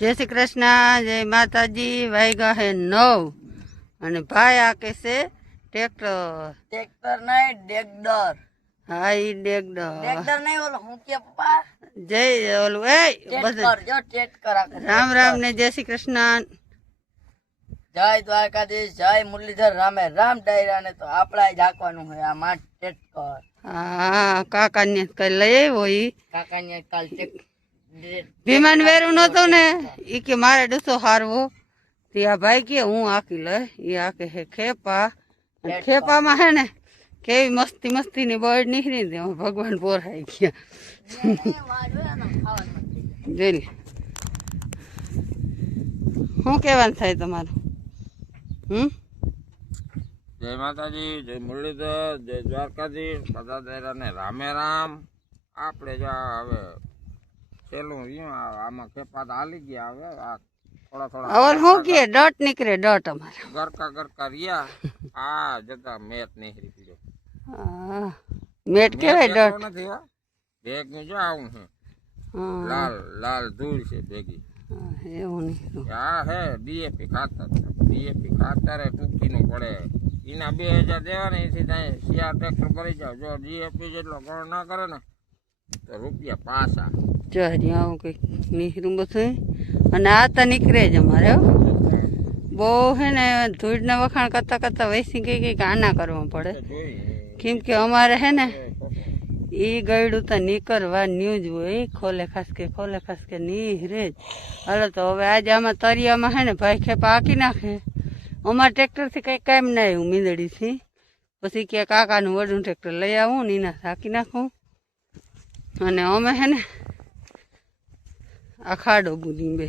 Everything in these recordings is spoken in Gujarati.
जय श्री कृष्ण, जय माता जी। वाईगा है 9 અને ભાઈ આ કે છે ટ્રેક્ટર નહીં ડેગડર। હા ઈ ડેગડર નહીં ઓલો હું કે પપ્પા જય ઓલું એ ટ્રેક્ટર જો ટ્રેક્ટર રામ રામ ને જય શ્રી કૃષ્ણ, જય દ્વારકાધીશ, જય મુરલીધર રામે રામ ડાયરા ને તો આપડા જ હાંકવાનું હોય આ માં ટ્રેક્ટર। હા કાકા ને કઈ લઈ આવ્યો ઈ કાકા ને કાલ વિમાન વેરું નતું ને ઈ કે મારે ડસો હારવો તે આ ભાઈ કે હું હાકી લે ઈ હાકે હે ખેપા ખેપામાં હે ને કેવી મસ્તી મસ્તી ની બર્ડ નીકળી દે ભગવાન પોરાઈ ગયા જોઈ લે શું કહેવાનું થાય તમારું? જય માતાજી, જય મુરલીધર, જય દ્વારકાધીશ, બધા દાયરા ને રામે રામ। આપણે જો હવે પેલું આમાં ખેપા હાલી ગયા હવે આ થોડા થોડા और हो गया डॉट निकले डॉट हमारा ગરકા રહ્યા આ જતા મેટ નીકળી ગયો मेट केवाय डॉट નથી હો બેગ નું જો આવું છે લાલ લાલ ધૂળ છે બેગી એવું નહીં આ હે ડીએપી ખાતર ટૂંકી નું પડે એના 2000 દેવાના એથી ત્યાં શિયાર ટ્રેક્ટર ભરી જાવ જો ડીએપી જેટલો ગણ ના કરે ને તો રૂપિયા પાછા ચહરી આવું કંઈક નીકળ્યું બધું અને આ તો નીકળે જ અમારે બહુ હે ને ધૂળના વખાણ કરતા કરતા વૈસી કઈ કંઈક આના કરવા પડે કેમ કે અમારે હે ને એ ગયડું તો નીકળવા ન્યૂઝ હોય ખોલે ખાસ કે નીહરે જ હાલો તો હવે આજે આમાં તરિયામાં હે ને ભાઈ ખેપા હાંકી નાખે અમારા ટ્રેક્ટરથી કંઈ કામ ના આવ્યું મીંદડીથી પછી કે કાકાનું વડું ટ્રેક્ટર લઈ આવું ને એના હાંકી નાખું અને અમે હે ને આ ખાડો બુધી બે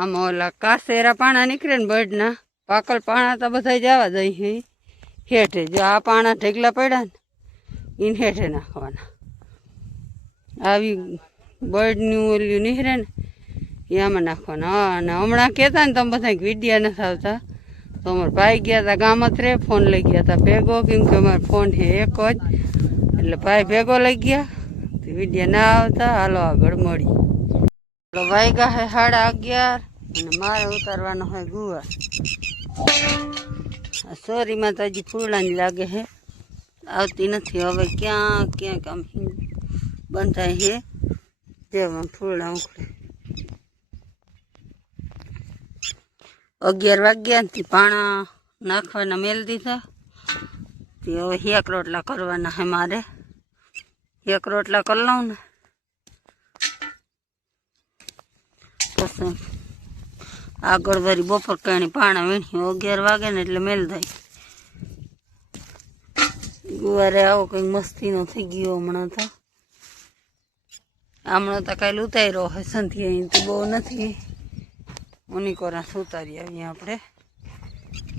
આમાં ઓલા કાસેરા પાણા નીકળે ને બર્ડના પાકલ પાણા તો બધા જવા દઈ હેઠે જો આ પાણા ઢેગલા પડ્યા ને એને હેઠે નાખવાના આવી બર્ડનું ઓલું નીકળે ને એ આમાં નાખવાના હા અને હમણાં કહેતા ને તમે બધા વિડિયા નથી આવતા તો અમારા ભાઈ ગયા હતા ગામત્રે ફોન લઈ ગયા હતા ભેગો કેમ કે અમારો ફોન છે એક જ એટલે ભાઈ ભેગો લઈ ગયા વિડિયા ના આવતા હાલો આગળ મળી વાયગા હે 11:30 અને મારે ઉતારવાનો હોય ગુવાર સોરીમાં તો હજી ફૂલાની લાગે છે આવતી નથી હવે ક્યાંક આમ બંધાય છે જેમાં ફૂલા ઉખડે 11 વાગ્યાથી પાણા નાખવાના મેલ દીધા તે હવે 1 રોટલા કરવાના છે મારે 1 રોટલા કરી લઉં ને પછી આગળ વળી બપોર કાણી પાણા વીણી 11 વાગે ને એટલે મેલ થાય ગુવારે આવો કંઈક મસ્તીનો થઈ ગયો હમણાં તો કાલે ઉતાર્યો હોય સંધ્યા તો બહુ નથી ઉનીકોરા ઉતારી આવીએ આપણે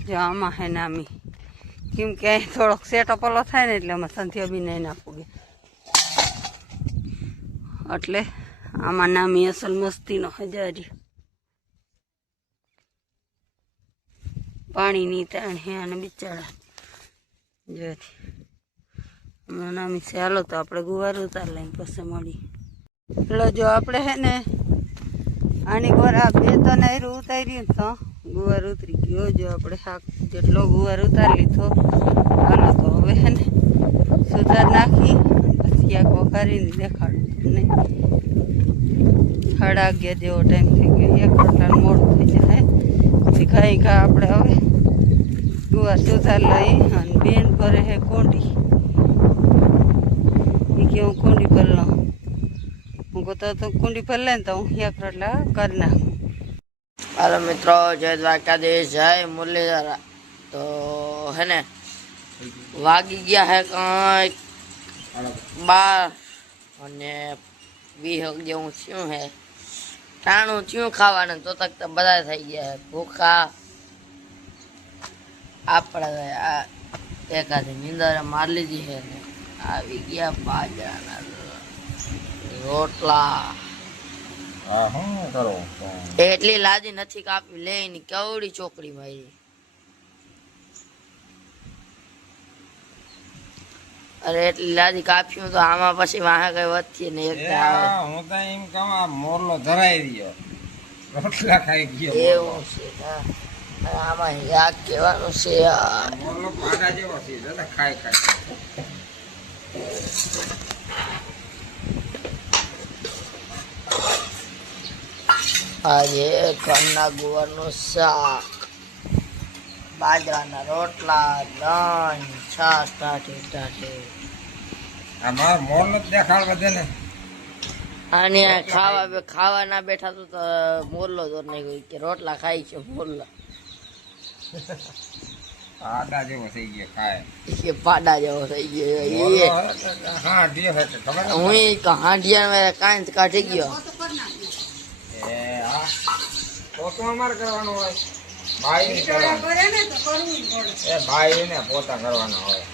જો આમાં હે નામી કેમ કે અહીં થોડોક સેટઅપ ઓલો થાય ને એટલે આમાં સંધ્યા બી નહીં નાખવું એટલે આમાં નામી અસલ મસ્તીનો હજારી પાણીની તાણ હે અને બિચારા જોથી હમણાં નામી છે હાલો તો આપણે ગુવાર ઉતાર લઈને પછી મળી એટલે જો આપણે હે ને આની ગોરા 2 નાયરું ઉતાર્યું તો ગુવાર ઉતરી ગયો જો આપણે શાક જેટલો ગુવાર ઉતારી લીધો હાલો તો હવે હે ને સુધાર નાખી પછી આ વઘારીને દેખાડું તમને 11:30 જેવો ટાઈમ થઈ ગયો 1 રોટલા મોડું થઈ જાય પછી ખાઈ આપણે હવે ગુવાર સુધાર લઈ અને બેન ભરે હે કોંડી એ કે હું કુંડી પર લઉં હું કહું તો કુંડી પર લે ને તો હું 1 રોટલા કરી નાખું। હાલો મિત્રો, જય દ્વારકાધીશ, જય મુરલીધર। તો હે ને વાગી ગયા હે કંઈક 12 અને 20 જેવું શું હે ટાણું ચું ખાવાનું તો તક બધા થઈ ગયા ભૂખા આપણે એકાદી નીંદર મારી લીધી છે ને આવી ગયા બાજરાના રોટલા એટલી લાદી નથી કાપી લઈને કેવડી ચોકડી મારી અરે એટલી લાદી કાપ્યું તો આમાં પછી વાહે કઈ વધતી ને એક હું તો એમ કહું મોરલો ધરાઈ રહ્યો રોટલા ખાઈ ગયો એવું છે હા. અને આમાં યાદ કહેવાનું છે યાર. મોરલો પાડા જેવો છે દાદા ખાઈ ખાઈ આજે ઘરના ગુવારનું શાક, બાજરાના રોટલા, દહીં, છાશ, ટાઢી. આમાં મોર નથી દેખાડ બધે ને અને ખાવા ના બેઠા તો મોરલો દોર નહીં ગયો કે રોટલા ખાઈ છે મોરલા પાડા જેવો થઈ ગયો ખાય કે પાડા જેવો થઈ ગયો મોરલો હા ડીયો હે ખબર ને? હું હાંડિયા કાંઈ કાઢી ગયો. એ હા તો શું અમારે કરવાનું હોય ભાઈ ને કરવાનું એ ભાઈ ને પોતા કરવાના હોય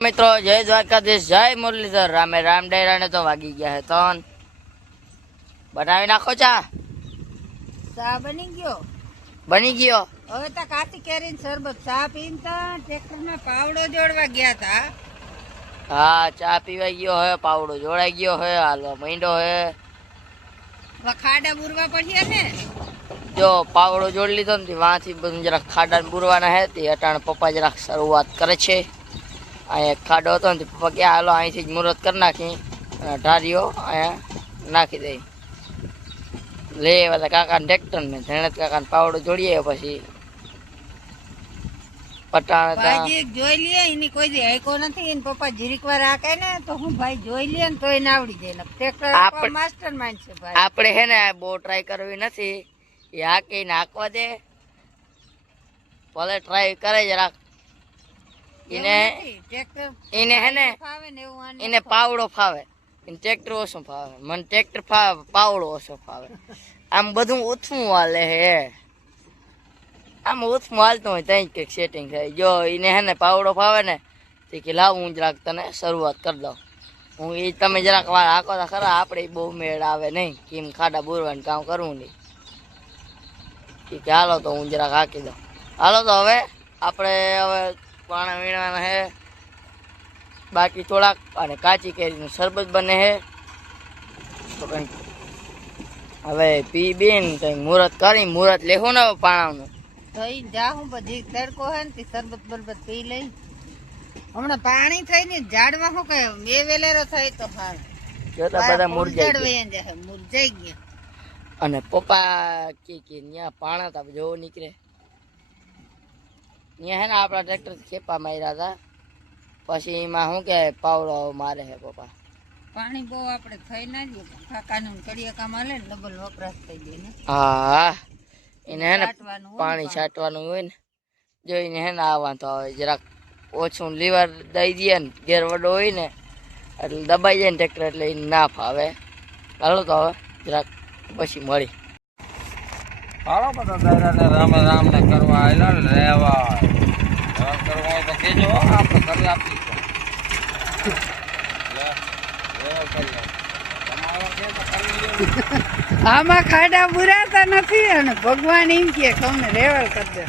મિત્રો જય દ્વારકાધીશ, જય મુરલીધર. રામે રામ ડેરાને તો વાગી ગયા હે તન. બનાવી નાખો ચા. ચા બની ગયો. બની ગયો. હવે તો કાચી કેરીને શરબત ચા પીને તો ટ્રેક્ટરમાં પાવડો જોડવા ગયા હતા. હા ચા પીવાઈ ગયો હે, પાવડો જોડાઈ ગયો હે, હાલવા માંડ્યો હે. હવે ખાડા બુરવા પડ્યા ને. જો પાવડો જોડી લીધો ને વાંથી બધું જરાક ખાડા બુરવાના હે તે અટાણે પપ્પા જરાક શરૂઆત કરે છે. અહીંયા ખાડો હતો ને પપ્પા કે હાલો અહીંથી જ મુહૂર્ત કરી નાખી અને ઢારીઓ અહીંયા નાખી દઈ. લે બધા કાકાને ટ્રેક્ટર ને ધેણત કાકાને પાવડો જોડીએ પછી પટાણે ભાઈ જોઈ લે એની કોઈ દી હાઈકો નથી. એને પપ્પા જીરીક વાર હાકે ને તો હું ભાઈ જોઈ લે ને તોય ના આવડી જાય. ટ્રેક્ટર માસ્ટર માઇન્ડ છે ભાઈ. આપણે હે ને બહુ ટ્રાય કરવી નથી. એ હાકીને હાંકવા દે ભલે ટ્રાય કરે જરાક. એને હે ને એને પાવડો ફાવે, એને ટ્રેક્ટર ઓછું ફાવે. મને ટ્રેક્ટર ફાવે, પાવડો ઓછો ફાવે. આમ બધું ઉથમું હાલે હે. આમ ઉથમું હાલતું હોય ત્યાં જ કંઈક સેટિંગ થાય. જો એને હે ને પાવડો ફાવે ને તે કે લાવ હું જરાક તને શરૂઆત કરી દઉં. હું એ તમે જરાક વાર હાંકો તો ખરા, આપણે બહુ મેળ આવે નહીં કેમ ખાડા બોરવાનું કામ કરવું નહીં. કે હાલો તો હું જરાક હાંકી દઉં. હાલો તો હવે આપણે હવે પાણા વીણવાના હે બાકી થોડાક, અને કાચી કેરીનું શરબત બને હે તો કંઈક હવે પી બેન કંઈક મુહૂર્ત કરી મુહૂર્ત લેવું ને હવે પાણાનું. થઈ જા હું બધી તડકો હે ને તે શરબત બરબત પી લઈ. હમણાં પાણી થઈ ને ઝાડમાં શું કહે બે વેલેરો થઈ તો હાલ જોતા બધા મુરઝાઈ ગયા. મુરઝાઈ ગયા. અને પપ્પા કે ત્યાં પાણા તા જોવો નીકળે ત્યાં હે ને આપણા ટ્રેક્ટર ખેપા માર્યા હતા પછી એમાં શું કે પાવડો મારે હે પપ્પા. પાણી બહુ આપણે થઈ ના જઈએ કાકાનું કડિયા કામ હાલે ને ડબલ વપરાશ થઈ જાય ને. હા એને હે ને છાંટવાનું હોય પાણી છાંટવાનું હોય ને જોઈને હે ને આવવાનું તો હવે જરાક ઓછું લીવર દઈ દઈએ ને ઘેર વડો હોય ને એટલે દબાઈ જાય ને ટ્રેક્ટર એટલે એને ના ફાવે. હાલો તો હવે જરાક પછી મળી. હાલો બધા દાયરાને રામે રામ ને કરવા આવેલા ને રહેવા કરવા હોય તો કહેજો આપણે કરી આપીશું. આમાં ખાડા બુરાતા નથી અને ભગવાન એમ કે તમને રેવલ કરી દે.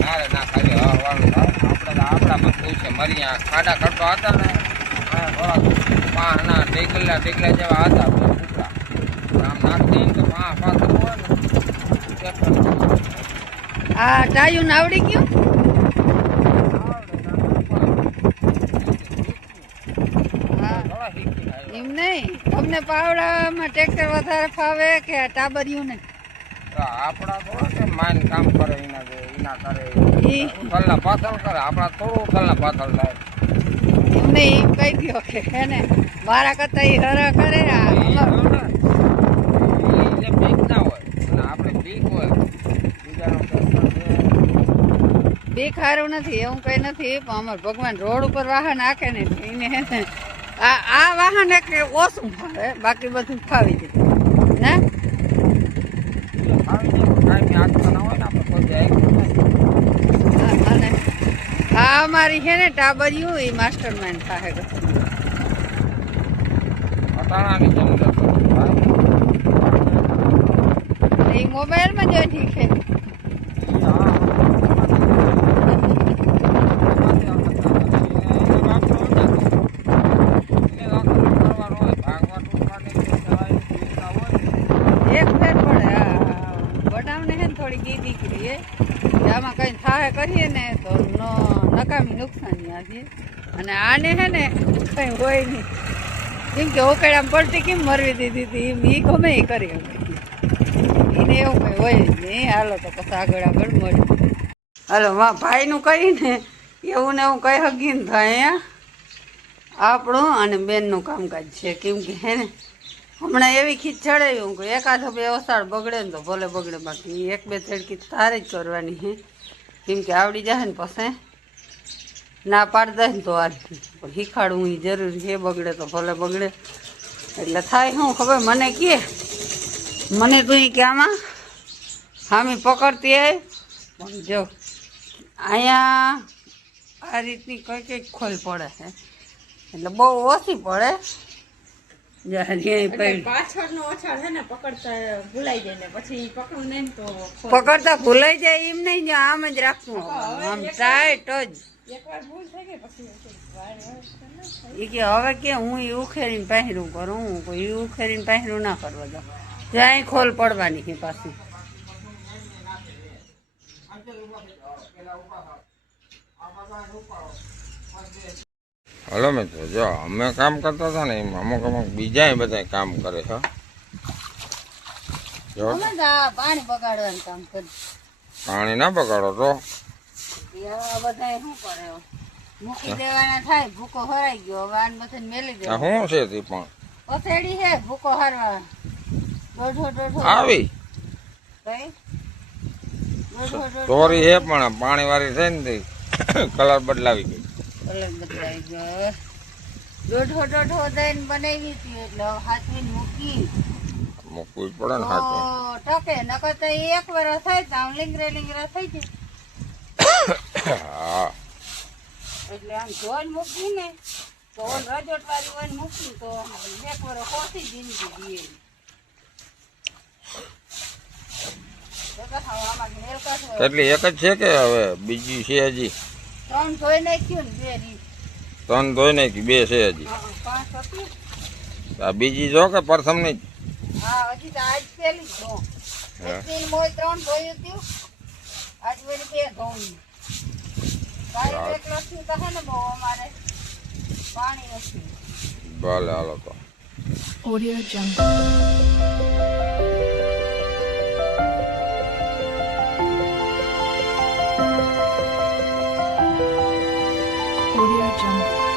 ના રે ના ખાલી હવાનું થાય આપણે તો આપણામાં શું છે મરી આ ખાડા કરતો હતા ને થોડા પાના ટેકલા જેવા હતા કૂતરા આમ નાખી ને તો પાસ હોય ને આ ટાયું આવડી ગયું. એમ નહીં તમને પાવડામાં ટ્રેક્ટર વધારે ફાવે કે ટાબરિયું ને? આપણા થોડા કે માઇન કામ કરે એના કરે ઉથલના પાથલ કરે આપણા થોડું ઉથલના પાથલ થાય. એમને એમ કહી દો કે હે ને મારા કરતા એ હરા કરે. બીક ના હોય અને આપણે બીક હોય બીજાનો બીક સારું નથી એવું કઈ નથી પણ અમારે ભગવાન રોડ ઉપર વાહન હાકે ને એને હે ને આ વાહન એક ઓછું ફાવે બાકી બધું ફાવી જાય ને. અને આ અમારી છે ને ટાબરિયું એ માસ્ટર માઇન્ડ થાય. એ મોબાઈલમાં જો ઠીક છે. એક નાખીએ. અને આને હે ને કંઈ હોય નહીં, કેમ કે ઓકેડામાં પડતી કેમ મરવી દીધી હતી એમ એ ગમે એ કરી અમે એને એવું કંઈ હોય જ નહીં. હાલો તો પછી આગળ મળી. હાલો ભાઈનું કહીને એવું ને એવું કંઈ હગીને થાય અહીંયા આપણું અને બેનનું કામકાજ છે. કેમ કે હે ને હમણાં એવી ખીચ ચડાવ્યું કે એકાદો બે વસાડ બગડે ને તો ભલે બગડે, બાકી એક બે થડકી તારે જ કરવાની છે. કેમ કે આવડી જાય ને પછી ના પાડી દે ને તો આ શીખાડવું એ જરૂરી છે. બગડે તો ભલે બગડે એટલે થાય શું ખબર મને કહે મને તું કે આમાં હામી પકડતી આવી પણ જો અહીંયા આ રીતની કંઈક ખોલ પડે છે એટલે બહુ ઓછી પડે. પકડતા ભૂલાઈ જાય એમ નહીં, આમ જ રાખવું આમ ટાઈટ જ. એ કે હવે કે હું એ ઉખેરીને પહેરું કરું, હું કોઈ ઉખેરીને પહેરું ના કરવા દઉં. જ્યાં ખોલ પડવાની છે પાછી. હલો મિત્રો, જો અમે કામ કરતા હતા ને એમ અમુક બીજા બધા કામ કરે છે. પાણી બગાડવાનું કામ કરે. પાણી ના બગાડો તો બધા શું કરે મૂકી દેવાના થાય. ભૂકો હરાઈ ગયો હવે આને બધા મેલી દે. શું છે તે પણ પથેડી છે ભૂકો હરવા દોઢો આવી ચોરી છે પણ પાણી વાળી છે ને કલર બદલાવી ગઈ. કલર બદલાઈ ગયો. દોઢો દઈને બનાવી હતી એટલે હાથવીને મૂકવી પડે ને હાથે. ટકે નકર તો એક વર્ષ થાય તો આમ લીંગરે થઈ જાય. હા એટલે આમ જોઈને મૂકી ને તો રજોટ વાળી હોય મૂકી તો એક વર્ષ ઓછી જિંદગી દીએ. કેટલી એક જ છે કે હવે બીજી છે હજી? 3 ધોઈ નાખ્યું ને 2 રી. 3 ધોઈ નાખી, 2 છે હજી. 5 હતી. આ બીજી જો કે પ્રથમ ની? હા હજી તો આજ પેલી જ ધો. એકથી મોય 3 ધોયું હતું. આજ વળી 2 ધોઈ. ગાય એક લસ્યું તો હે ને બહુ અમારે પાણી નથી. ભલે હાલો તો. Audio Jungle. Audio Jungle.